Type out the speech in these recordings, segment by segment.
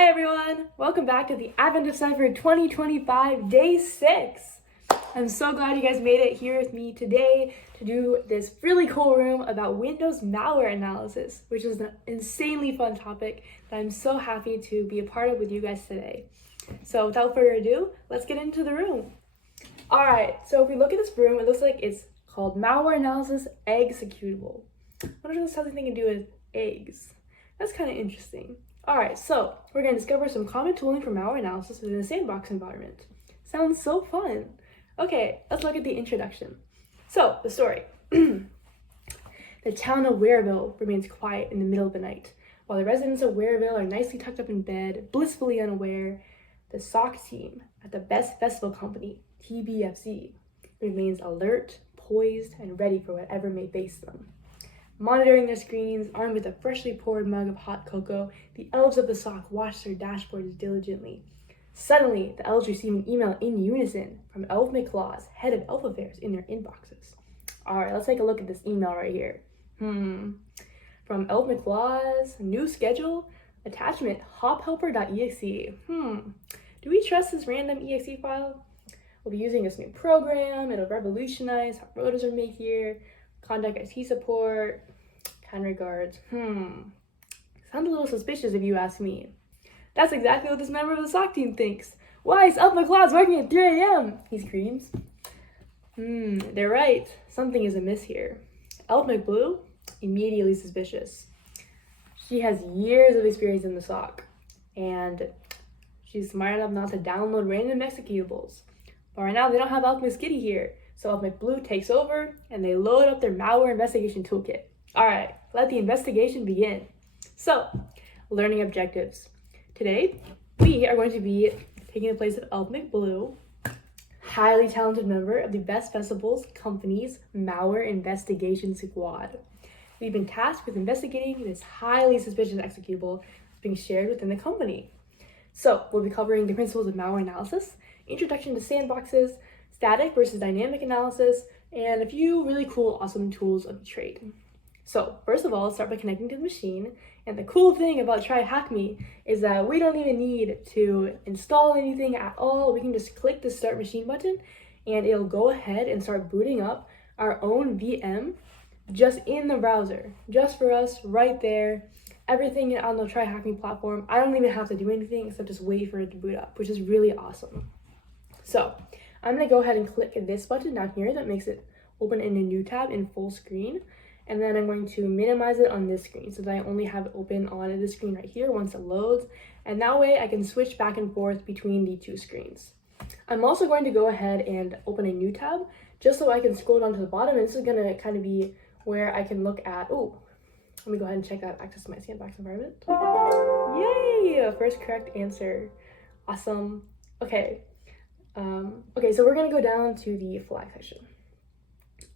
Hi everyone! Welcome back to the Advent of Cyber 2025 Day 6. I'm so glad you guys made it here with me today to do this really cool room about Windows malware analysis, which is an insanely fun topic that I'm so happy to be a part of with you guys today. So without further ado, let's get into the room. Alright, so if we look at this room, it looks like it's called Malware Analysis Egg-xecutable. I wonder if this has anything to do with eggs. That's kind of interesting. Alright, so we're going to discover some common tooling for malware analysis within a sandbox environment. Sounds so fun. Okay, let's look at the introduction. So, the story. The town of Wareville remains quiet in the middle of the night. While the residents of Wareville are nicely tucked up in bed, blissfully unaware, the SOC team at the Best Festival Company, TBFC, remains alert, poised, and ready for whatever may face them. Monitoring their screens, armed with a freshly poured mug of hot cocoa, the elves of the SOC watch their dashboards diligently. Suddenly, the elves receive an email in unison from Elf McClaws, head of Elf Affairs, in their inboxes. Alright, let's take a look at this email right here. From Elf McClaws, new schedule, attachment, hophelper.exe. Do we trust this random exe file? We'll be using this new program, it'll revolutionize how routers are made here. Contact IT support, kind regards. Sounds a little suspicious if you ask me. That's exactly what this member of the SOC team thinks. Why is Elf McCloud's working at 3 a.m? He screams. They're right. Something is amiss here. Elf McBlue, immediately suspicious. She has years of experience in the SOC, and she's smart enough not to download random executables. But right now, they don't have Elf McSkitty here. So Elf McBlue takes over, and they load up their malware investigation toolkit. Alright, let the investigation begin. So, learning objectives. Today, we are going to be taking the place of Elf McBlue, highly talented member of the Best Festivals Company's Malware Investigation Squad. We've been tasked with investigating this highly suspicious executable that's being shared within the company. So, we'll be covering the principles of malware analysis, introduction to sandboxes, static versus dynamic analysis, and a few really cool, awesome tools of the trade. So first of all, let's start by connecting to the machine. And the cool thing about TryHackMe is that we don't even need to install anything at all. We can just click the Start Machine button, and it'll go ahead and start booting up our own VM just in the browser, just for us right there. Everything on the TryHackMe platform. I don't even have to do anything except just wait for it to boot up, which is really awesome. So I'm going to go ahead and click this button down here that makes it open in a new tab in full screen. And then I'm going to minimize it on this screen so that I only have it open on this screen right here once it loads. And that way I can switch back and forth between the two screens. I'm also going to go ahead and open a new tab just so I can scroll down to the bottom. And this is going to kind of be where I can look at, let me go ahead and check out access to my sandbox environment. Yay! First correct answer. Awesome. Okay. So we're gonna go down to the flag section.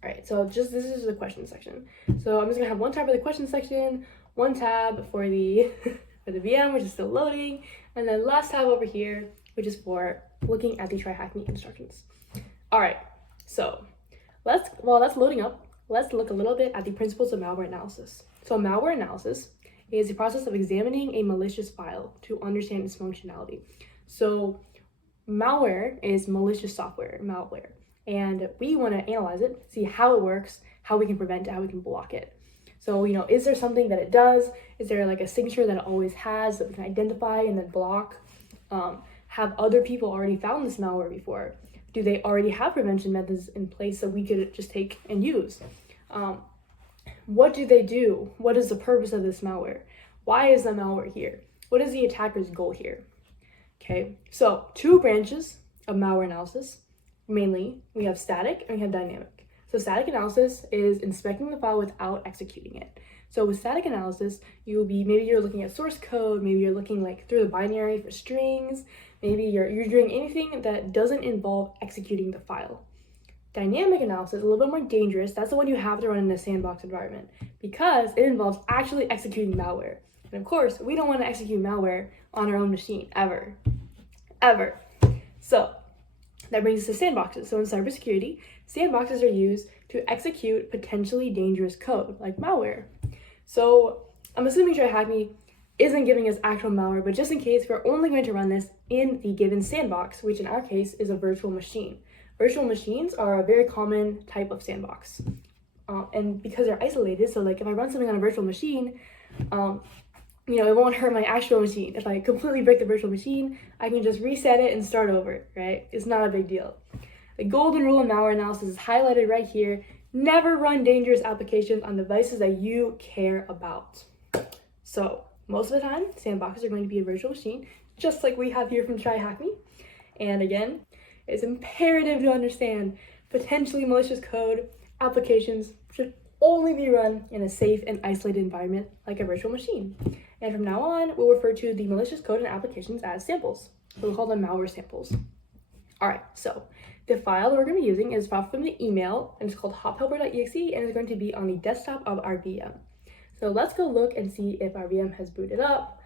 All right, so this is the question section. So I'm just gonna have one tab for the question section, one tab for the for the VM, which is still loading, and then last tab over here, which is for looking at the TryHackMe instructions. All right, so while that's loading up, let's look a little bit at the principles of malware analysis. So malware analysis is the process of examining a malicious file to understand its functionality. So malware is malicious software, malware, and we want to analyze it, see how it works, how we can prevent it, how we can block it. So, is there something that it does? Is there like a signature that it always has that we can identify and then block? Have other people already found this malware before? Do they already have prevention methods in place that we could just take and use? What do they do? What is the purpose of this malware? Why is the malware here? What is the attacker's goal here? Okay, so two branches of malware analysis. Mainly, we have static and we have dynamic. So static analysis is inspecting the file without executing it. So with static analysis, maybe you're looking at source code, maybe you're looking like through the binary for strings, maybe you're doing anything that doesn't involve executing the file. Dynamic analysis is a little bit more dangerous. That's the one you have to run in a sandbox environment because it involves actually executing malware. And of course, we don't want to execute malware on our own machine, ever. So that brings us to sandboxes. So in cybersecurity, sandboxes are used to execute potentially dangerous code, like malware. So I'm assuming TryHackMe isn't giving us actual malware, but just in case, we're only going to run this in the given sandbox, which in our case is a virtual machine. Virtual machines are a very common type of sandbox. And because they're isolated, so like if I run something on a virtual machine, it won't hurt my actual machine. If I completely break the virtual machine, I can just reset it and start over, right? It's not a big deal. The golden rule of malware analysis is highlighted right here. Never run dangerous applications on devices that you care about. So most of the time, sandboxes are going to be a virtual machine, just like we have here from TryHackMe. And again, it's imperative to understand potentially malicious code applications should only be run in a safe and isolated environment like a virtual machine. And from now on, we'll refer to the malicious code and applications as samples. We'll call them malware samples. All right, so the file that we're going to be using is a file from the email, and it's called hophelper.exe, and it's going to be on the desktop of our VM. So let's go look and see if our VM has booted up.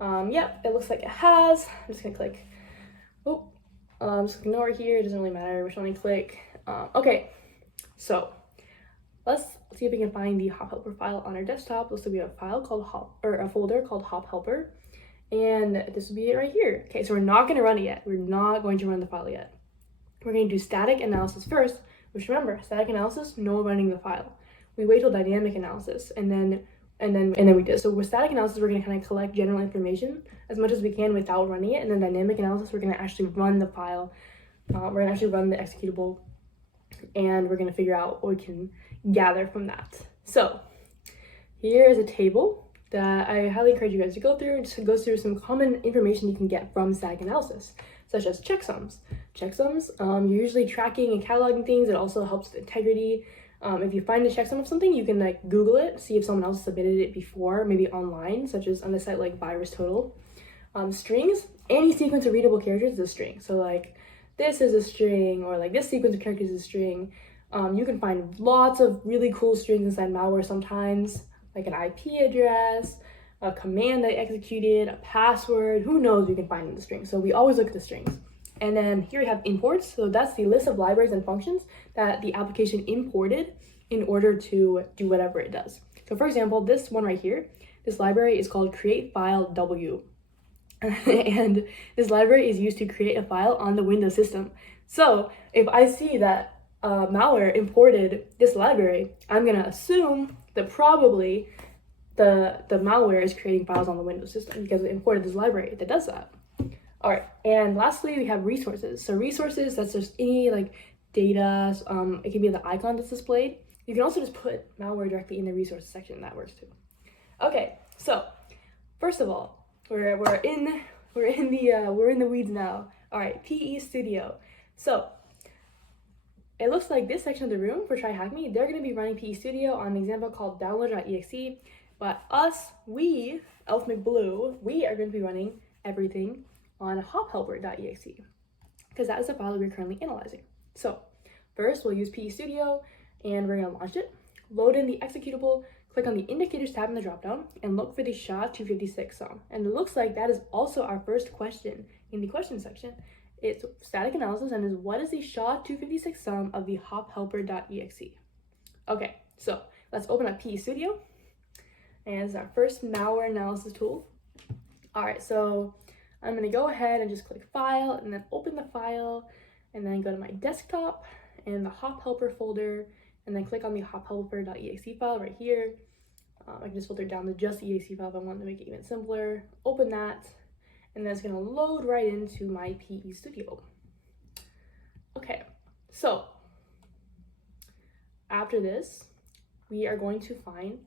Yep, it looks like it has. I'm just going to click. Just ignore here. It doesn't really matter. We're just going to click. Okay, so let's see if we can find the hophelper file on our desktop. Looks like we have a file called a folder called hophelper, and this will be it right here. Okay, so we're not going to run it yet. We're not going to run the file yet. We're going to do static analysis first, which remember, static analysis, no running the file. We wait till dynamic analysis, and then we do. So with static analysis, we're going to kind of collect general information as much as we can without running it, and then dynamic analysis, we're going to actually run the file. We're going to actually run the executable, and we're going to figure out what we can gather from that. So here is a table that I highly encourage you guys to go through, and just go through some common information you can get from static analysis, such as checksums. Checksums, you're usually tracking and cataloging things. It also helps with integrity. If you find a checksum of something, you can like Google it, see if someone else submitted it before, maybe online, such as on a site like VirusTotal. Strings, any sequence of readable characters is a string. So like this is a string, or like this sequence of characters is a string. You can find lots of really cool strings inside malware sometimes, like an IP address, a command I executed, a password, who knows you can find in the string. So we always look at the strings. And then here we have imports. So that's the list of libraries and functions that the application imported in order to do whatever it does. So for example, this one right here, this library is called createFileW. And this library is used to create a file on the Windows system. So if I see that malware imported this library, I'm gonna assume that probably the malware is creating files on the Windows system because it imported this library that does that. All right, and lastly, we have resources. So resources, that's just any like data. It can be the icon that's displayed. You can also just put malware directly in the resources section. That works too. Okay, so first of all, we're in the weeds now. All right, PE Studio. So it looks like this section of the room for TryHackMe, they're going to be running PE Studio on an example called download.exe. But Elf McBlue, we are going to be running everything on hophelper.exe, because that is the file that we're currently analyzing. So first we'll use PE Studio, and we're going to launch it, load in the executable, click on the indicators tab in the dropdown, and look for the SHA-256 sum. And it looks like that is also our first question in the question section. It's static analysis, and is what is the SHA-256 sum of the hophelper.exe? Okay, so let's open up PE Studio, and it's our first malware analysis tool. All right, so I'm going to go ahead and just click File, and then open the file, and then go to my desktop and the hophelper folder, and then click on the hophelper.exe file right here. I can just filter down to just the exe file if I want to make it even simpler. Open that, and then it's going to load right into my PE Studio. Okay, so after this, we are going to find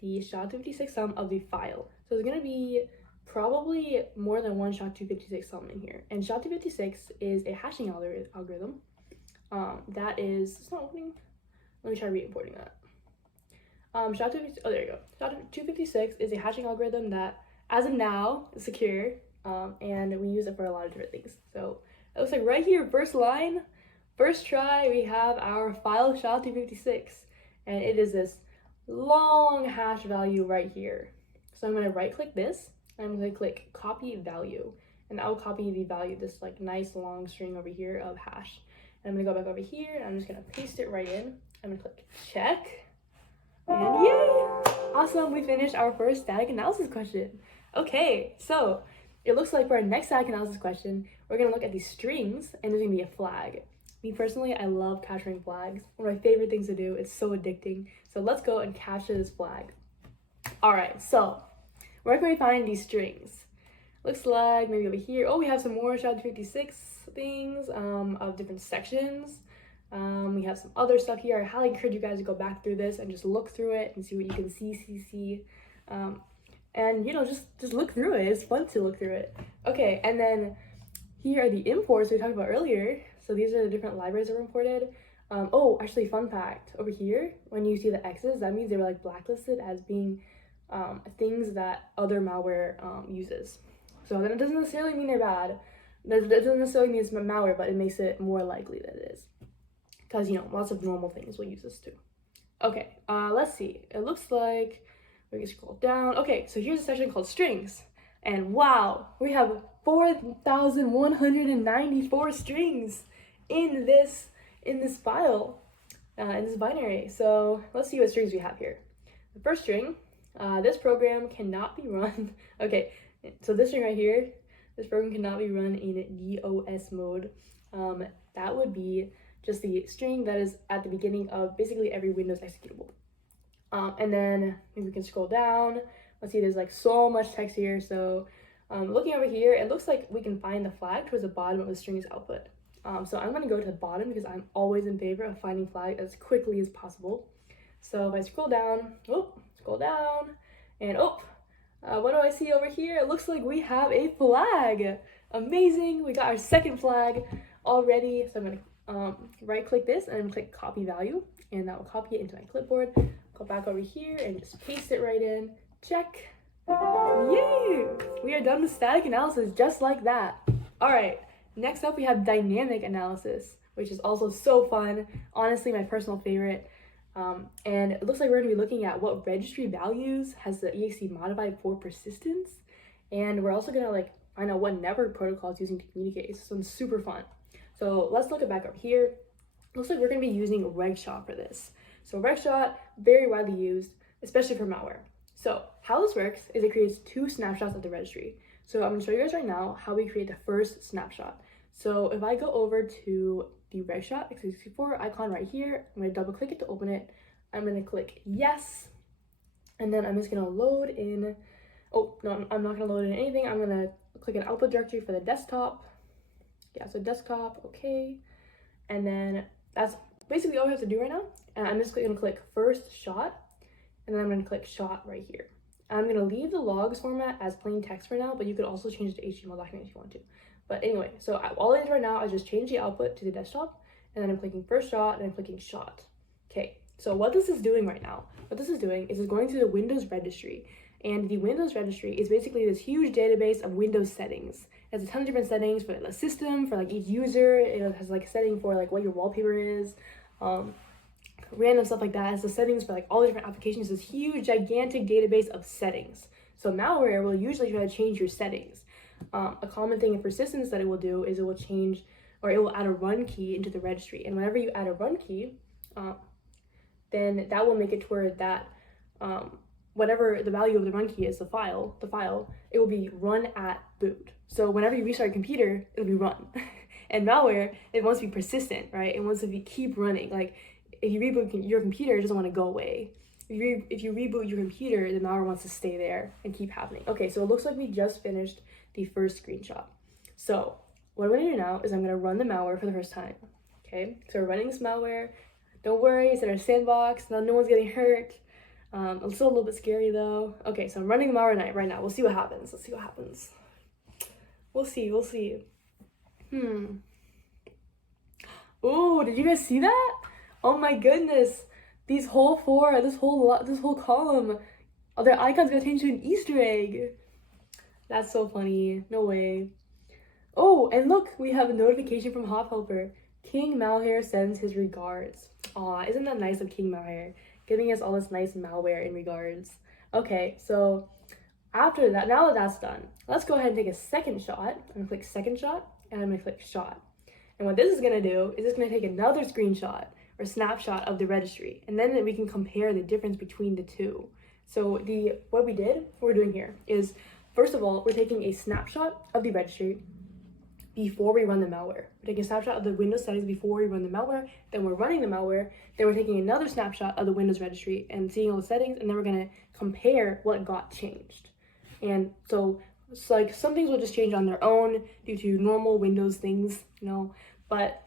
the SHA-256 sum of the file. So it's going to be probably more than one SHA-256 sum in here. And SHA-256 is a hashing algorithm. That is, it's not opening. Let me try re-importing that. SHA-256, oh, there you go. SHA-256 is a hashing algorithm that, as of now, is secure, and we use it for a lot of different things. So it looks like right here, first line, first try, we have our file SHA-256, and it is this long hash value right here. So I'm going to right-click this, and I'm going to click copy value, and that will copy the value, this like nice long string over here of hash. And I'm going to go back over here, and I'm just going to paste it right in. I'm going to click check, and yay! Awesome, we finished our first static analysis question. Okay, so it looks like for our next static analysis question, we're gonna look at these strings and there's gonna be a flag. Me personally, I love capturing flags. One of my favorite things to do. It's so addicting. So let's go and capture this flag. All right, so where can we find these strings? Looks like maybe over here. Oh, we have some more SHA-256 things of different sections. We have some other stuff here. I highly encourage you guys to go back through this and just look through it and see what you can see. And you know, just look through it. It's fun to look through it. Okay, and then here are the imports we talked about earlier. So these are the different libraries that were imported. Oh, actually, fun fact, over here, when you see the X's, that means they were like blacklisted as being things that other malware uses. So then it doesn't necessarily mean they're bad. That doesn't necessarily mean it's malware, but it makes it more likely that it is. Because, you know, lots of normal things will use this too. Okay, let's see. It looks like we can scroll down. Okay, so here's a section called strings. And wow, we have 4,194 strings in this file, in this binary. So let's see what strings we have here. The first string, this program cannot be run. Okay, so this string right here, this program cannot be run in DOS mode. That would be just the string that is at the beginning of basically every Windows executable. And then maybe we can scroll down. Let's see, there's like so much text here. So looking over here, it looks like we can find the flag towards the bottom of the string's output. So I'm going to go to the bottom because I'm always in favor of finding flag as quickly as possible. So if I scroll down, and what do I see over here? It looks like we have a flag. Amazing. We got our second flag already. So I'm going to right click this and click copy value, and that will copy it into my clipboard. Go back over here and just paste it right in. Check. Yay! We are done with static analysis just like that. All right, next up we have dynamic analysis, which is also so fun. Honestly, my personal favorite. And it looks like we're going to be looking at what registry values has the exe modified for persistence, and we're also going to like find out what network protocol it's using to communicate. So it's super fun. So let's look it back up here. Looks like we're going to be using Regshot for this. So Regshot, very widely used, especially for malware. So how this works is it creates two snapshots of the registry. So I'm going to show you guys right now how we create the first snapshot. So if I go over to the Regshot x64 icon right here, I'm going to double click it to open it. I'm going to click yes, and then I'm just going to load in. Oh no, I'm not going to load in anything. I'm going to click an output directory for the desktop. Yeah, so desktop, okay. And then that's basically all we have to do right now. And I'm just gonna click first shot, and then I'm gonna click shot right here. I'm gonna leave the logs format as plain text for now, but you could also change it to HTML document if you want to. But anyway, so all I did right now is just change the output to the desktop, and then I'm clicking first shot, and I'm clicking shot. Okay, so what this is doing right now, it's going to the Windows registry. And the Windows registry is basically this huge database of Windows settings. It has a ton of different settings for the system, for like each user. It has like a setting for like what your wallpaper is, random stuff like that. It has the settings for like all the different applications. This huge, gigantic database of settings. So malware will usually try to change your settings. A common thing in persistence that it will do is it will change, or it will add a run key into the registry. And whenever you add a run key, then that will make it to where that whatever the value of the run key is, the file, it will be run at boot. So whenever you restart your computer, it'll be run. And malware, it wants to be persistent, right? It wants to keep running. Like if you reboot your computer, it doesn't want to go away. If you reboot your computer, the malware wants to stay there and keep happening. Okay, so it looks like we just finished the first screenshot. So what I'm gonna do now is I'm gonna run the malware for the first time. Okay, so we're running this malware. Don't worry, it's in our sandbox. No one's getting hurt. It's still a little bit scary though. Okay, so I'm running the malware right now. We'll see what happens. Let's see what happens. We'll see. Oh, did you guys see that? Oh my goodness. This whole column, their icons got changed to an Easter egg. That's so funny. No way. Oh, and look, we have a notification from Hop Helper. King Malware sends his regards. Aw, isn't that nice of King Malware? Giving us all this nice malware in regards. Okay, so after that, now that that's done, let's go ahead and take a second shot. I'm gonna click second shot, and I'm gonna click shot. And what this is gonna do is it's gonna take another screenshot or snapshot of the registry, and then we can compare the difference between the two. So what we're doing here is first of all, we're taking a snapshot of the registry before we run the malware. We're taking a snapshot of the Windows settings before we run the malware, then we're running the malware, then we're taking another snapshot of the Windows registry and seeing all the settings, and then we're gonna compare what got changed. And so it's like some things will just change on their own due to normal Windows things, you know, but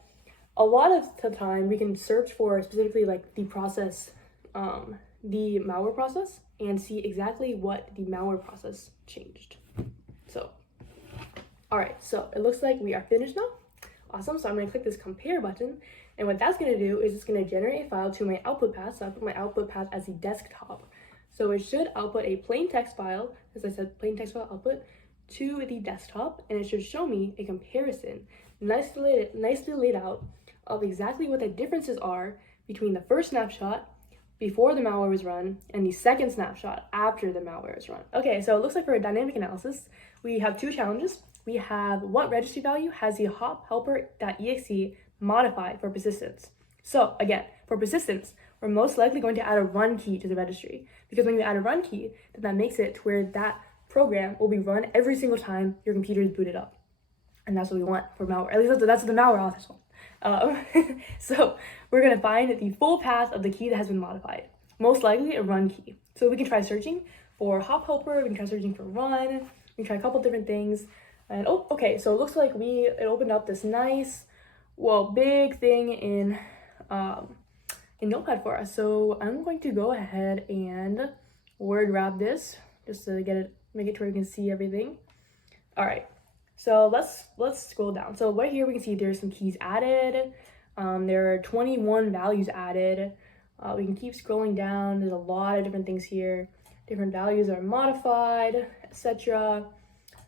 a lot of the time we can search for specifically like the process, the malware process, and see exactly what the malware process changed. So, all right, so it looks like we are finished now. Awesome, so I'm gonna click this compare button, and what that's gonna do is it's gonna generate a file to my output path. So I put my output path as the desktop. So it should output a plain text file, as I said, plain text file output, to the desktop, and it should show me a comparison, nicely laid out, of exactly what the differences are between the first snapshot before the malware was run and the second snapshot after the malware was run. Okay, so it looks like for a dynamic analysis, we have two challenges. We have what registry value has the hop helper.exe modified for persistence. So again, for persistence, we're most likely going to add a run key to the registry, because when you add a run key, then that makes it to where that program will be run every single time your computer is booted up. And that's what we want for malware. At least that's what the malware authors want. So we're gonna find the full path of the key that has been modified. Most likely a run key. So we can try searching for hop helper, we can try searching for run, we can try a couple different things. And oh, okay, so it looks like it opened up this nice, well, big thing in Notepad for us. So I'm going to go ahead and word wrap this just to make it to where you can see everything. All right. So let's scroll down. So right here we can see there's some keys added. There are 21 values added. We can keep scrolling down. There's a lot of different things here. Different values are modified, etc.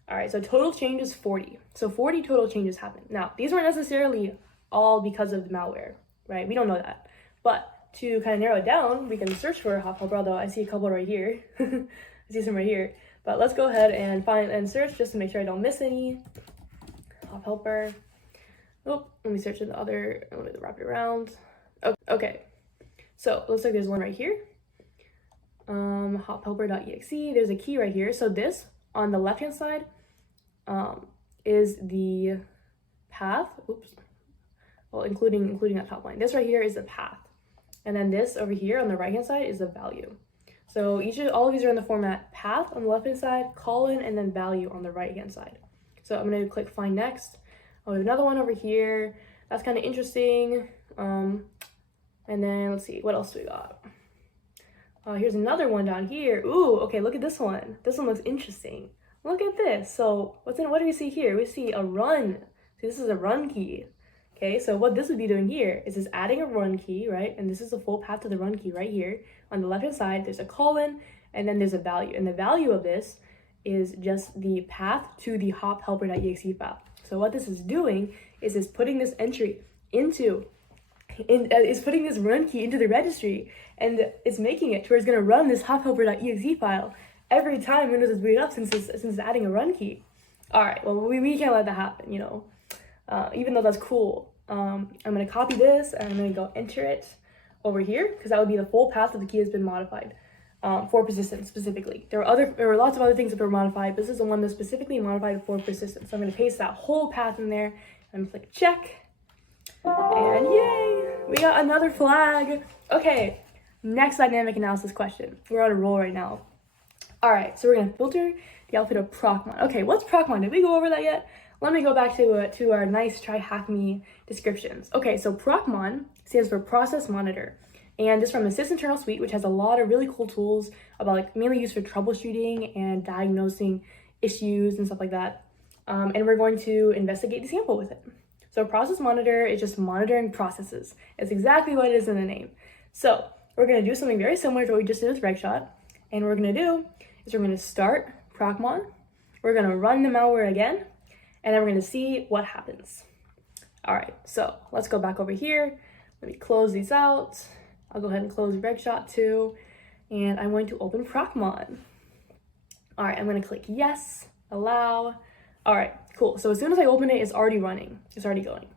All right, so total change is 40. So 40 total changes happened. Now, these weren't necessarily all because of the malware, right? We don't know that. But to kind of narrow it down, we can search for hop helper, although I see a couple right here. I see some right here. But let's go ahead and find and search just to make sure I don't miss any. Hop helper. Oh, let me search the other. I want to wrap it around. Okay. So it looks like there's one right here. Hop helper.exe. There's a key right here. So this on the left hand side is the path. Oops. Well, including that top line. This right here is the path, and then this over here on the right hand side is the value. So all of these are in the format path on the left hand side, colon, and then value on the right hand side. So I'm going to click find next. Oh, there's another one over here. That's kind of interesting. And then let's see, what else do we got? Here's another one down here. Ooh, okay, look at this one. This one looks interesting. Look at this. So what do we see here? We see a run. See, this is a run key. Okay, so what this would be doing here is just adding a run key, right? And this is the full path to the run key right here. On the left-hand side, there's a colon, and then there's a value. And the value of this is just the path to the hop helper.exe file. So what this is doing is it's putting this entry is putting this run key into the registry, and it's making it to where it's going to run this hop helper.exe file every time Windows is booted up since it's adding a run key. All right, well, we can't let that happen, you know. Even though that's cool. I'm going to copy this and I'm going to go enter it over here, because that would be the full path that the key has been modified for persistence specifically. There were lots of other things that were modified, but this is the one that's specifically modified for persistence. So I'm going to paste that whole path in there and click check. And yay, we got another flag. Okay, next dynamic analysis question. We're on a roll right now. All right, so we're going to filter the output of ProcMon. Okay, what's ProcMon? Did we go over that yet? Let me go back to our nice TryHackMe descriptions. Okay, so ProcMon stands for Process Monitor, and this is from the sysinternal suite, which has a lot of really cool tools about mainly used for troubleshooting and diagnosing issues and stuff like that. And we're going to investigate the sample with it. So Process Monitor is just monitoring processes. It's exactly what it is in the name. So we're going to do something very similar to what we just did with Regshot, and what we're going to do is we're going to start ProcMon. We're going to run the malware again, and then we're going to see what happens. All right, so let's go back over here. Let me close these out. I'll go ahead and close Regshot too, and I'm going to open ProcMon. All right, I'm going to click yes, allow. All right, cool. So as soon as I open it, it's already running. It's already going.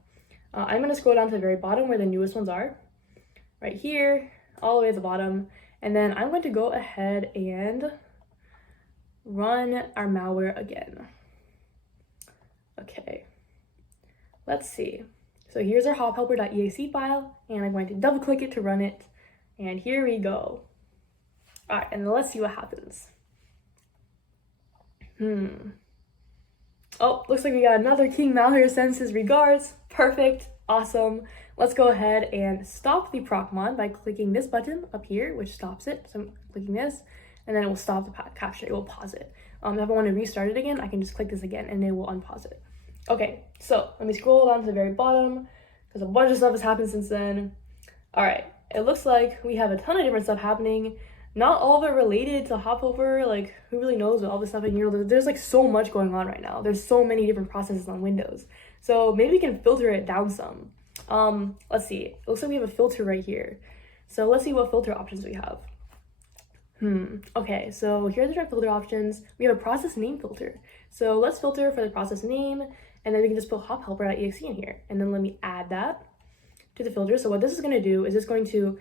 I'm going to scroll down to the very bottom where the newest ones are. Right here, all the way at the bottom. And then I'm going to go ahead and run our malware again. Okay, let's see. So here's our hophelper.exe file, and I'm going to double click it to run it. And here we go. All right, and then let's see what happens. Oh, looks like we got another King Malware sends his regards. Perfect, awesome. Let's go ahead and stop the ProcMon by clicking this button up here, which stops it. So I'm clicking this, and then it will stop the capture. It will pause it. If I want to restart it again, I can just click this again, and it will unpause it. Okay, so let me scroll down to the very bottom, because a bunch of stuff has happened since then. All right, it looks like we have a ton of different stuff happening. Not all of it related to Hophelper, like who really knows all this stuff in here. There's like so much going on right now. There's so many different processes on Windows. So maybe we can filter it down some. Let's see, it looks like we have a filter right here. So let's see what filter options we have. Okay, so here's our filter options. We have a process name filter. So let's filter for the process name, and then we can just put hophelper.exe in here. And then let me add that to the filter. So what this is gonna do is it's going to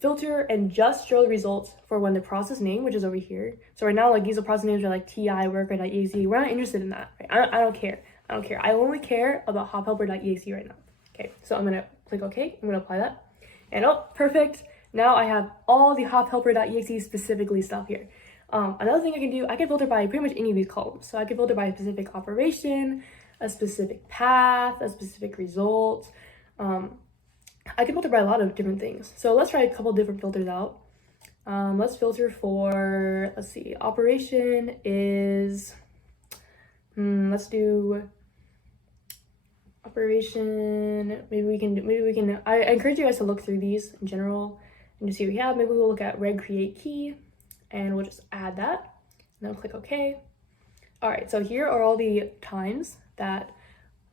filter and just show the results for when the process name, which is over here. So right now, like these are process names are like ti.worker.exe. We're not interested in that. Right? I don't care. I only care about hophelper.exe right now. Okay, so I'm gonna click OK. I'm gonna apply that. And oh, perfect. Now I have all the hophelper.exe specifically stuff here. Another thing I can do, I can filter by pretty much any of these columns. So I can filter by a specific operation, a specific path, a specific result. I can filter by a lot of different things. So let's try a couple different filters out. Let's filter for, let's see, operation is, let's do operation. Maybe we can, I encourage you guys to look through these in general and to see what we have. Maybe we'll look at reg create key and we'll just add that and then click OK. All right, so here are all the times that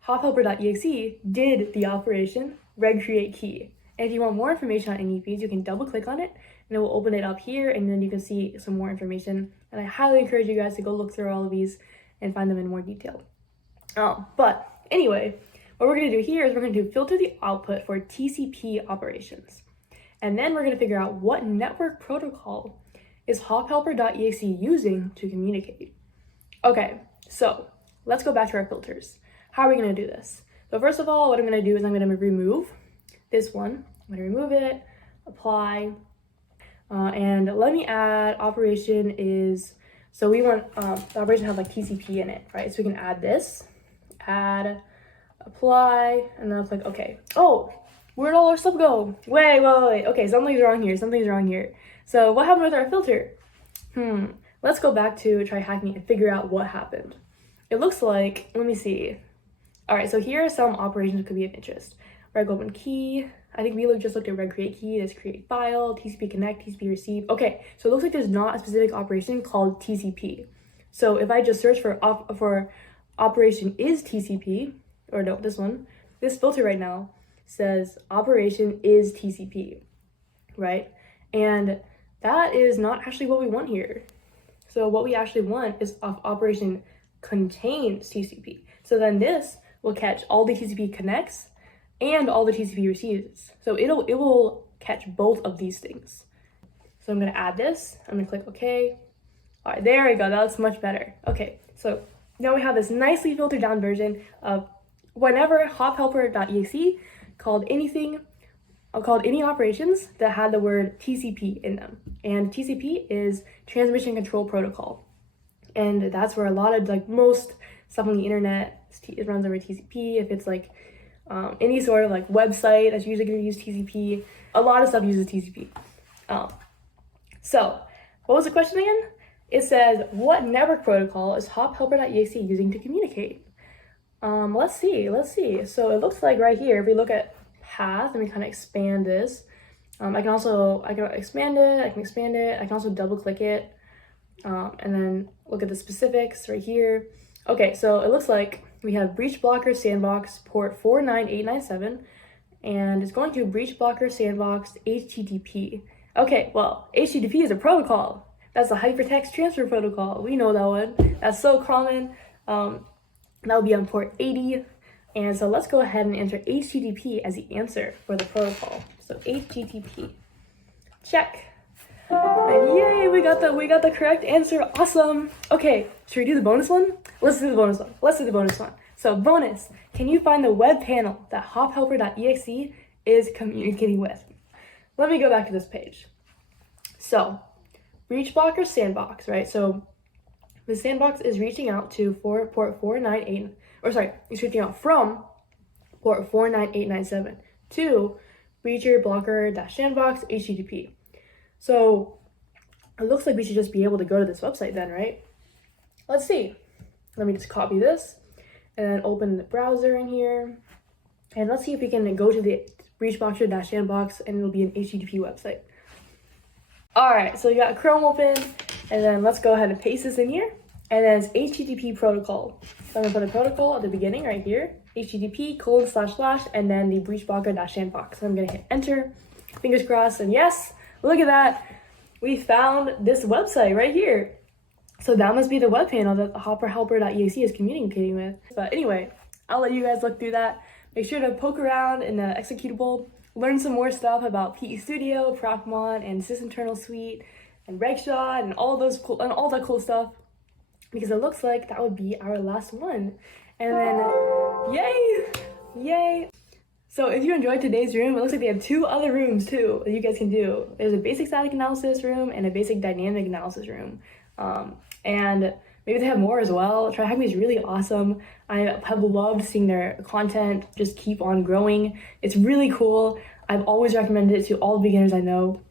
hophelper.exe did the operation reg create key. And if you want more information on any of these, you can double click on it and it will open it up here, and then you can see some more information. And I highly encourage you guys to go look through all of these and find them in more detail. But anyway, what we're going to do here is we're going to filter the output for TCP operations. And then we're going to figure out what network protocol is hophelper.exe using to communicate. Okay, so let's go back to our filters. How are we going to do this? So first of all, what I'm going to do is I'm going to remove this one. I'm going to remove it, apply, and let me add operation is, so we want the operation to have like TCP in it, right? So we can add this, add, apply, and then I'll click OK. Oh, where'd all our stuff go? Wait. Okay, something's wrong here. So what happened with our filter? Let's go back to TryHackMe and figure out what happened. It looks like, let me see. All right, so here are some operations that could be of interest. Reg open key. I think we just looked at reg create key. There's create file, TCP connect, TCP receive. Okay, so it looks like there's not a specific operation called TCP. So if I just search for operation is TCP, or no, this filter right now says operation is TCP, right? And that is not actually what we want here. So what we actually want is operation contains TCP. So then this will catch all the TCP connects and all the TCP receives. So it will catch both of these things. So I'm gonna add this, I'm gonna click OK. All right, there we go, that looks much better. Okay, so now we have this nicely filtered down version of whenever hophelper.exe called any operations that had the word TCP in them. And TCP is Transmission Control Protocol. And that's where a lot of like most stuff on the internet, it runs over TCP. If it's like any sort of like website that's usually going to use TCP, a lot of stuff uses TCP. So what was the question again? It says, what network protocol is hophelper.exe using to communicate? Let's see. So it looks like right here, if we look at path and we kind of expand this, I can expand it, I can also double click it, and then look at the specifics right here. Okay, so it looks like we have breach blocker sandbox port 49897, and it's going to breach blocker sandbox HTTP. Okay, well, HTTP is a protocol. That's the hypertext transfer protocol. We know that one. That's so common. That will be on port 80. And so let's go ahead and enter HTTP as the answer for the protocol. So HTTP, check. And And yay, we got the correct answer. Awesome. Okay, should we do the bonus one? Let's do the bonus one. So bonus, can you find the web panel that hophelper.exe is communicating with? Let me go back to this page. So breach block or sandbox, right? So the sandbox is reaching out to port 498, it's reaching out from port 49897 to breacher blocker sandbox HTTP. So it looks like we should just be able to go to this website then, right? Let's see. Let me just copy this and then open the browser in here. And let's see if we can go to the breach blocker sandbox and it'll be an HTTP website. All right, so you got Chrome open, and then let's go ahead and paste this in here. And then it's HTTP protocol. So I'm gonna put a protocol at the beginning right here, HTTP:// and then the breach blocker sandbox. So I'm gonna hit enter, fingers crossed, and yes, look at that. We found this website right here. So that must be the web panel that the hopperhelper.exe is communicating with. But anyway, I'll let you guys look through that. Make sure to poke around in the executable, learn some more stuff about PE Studio, ProcMon, and Sysinternal Suite, and Regshot, and all that cool stuff, because it looks like that would be our last one. And then, yay! So if you enjoyed today's room, it looks like they have 2 other rooms too that you guys can do. There's a basic static analysis room and a basic dynamic analysis room. And maybe they have more as well. TryHackMe is really awesome. I have loved seeing their content just keep on growing. It's really cool. I've always recommended it to all the beginners I know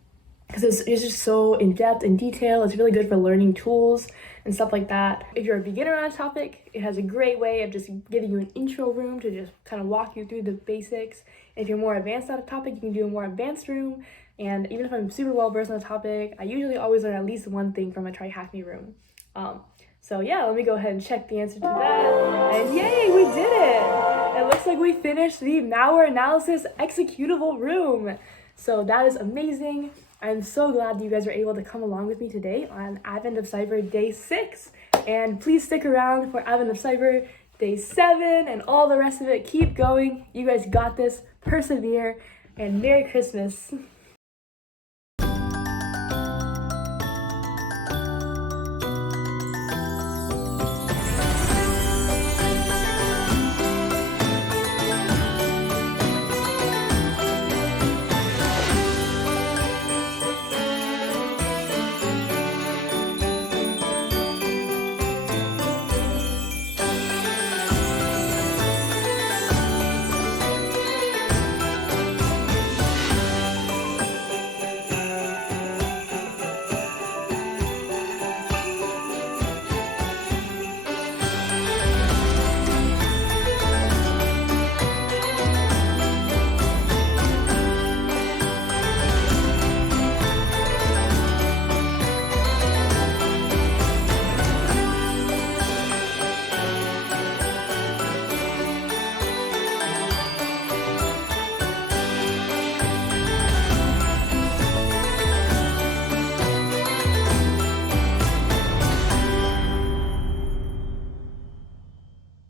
because it's just so in-depth and detail. It's really good for learning tools and stuff like that. If you're a beginner on a topic, it has a great way of just giving you an intro room to just kind of walk you through the basics. If you're more advanced on a topic, you can do a more advanced room. And even if I'm super well versed on a topic, I usually always learn at least one thing from a TryHackMe room. So yeah, let me go ahead and check the answer to that. And yay, we did it! It looks like we finished the malware analysis executable room. So that is amazing. I'm so glad that you guys were able to come along with me today on Advent of Cyber Day 6. And please stick around for Advent of Cyber Day 7 and all the rest of it. Keep going. You guys got this. Persevere. And Merry Christmas.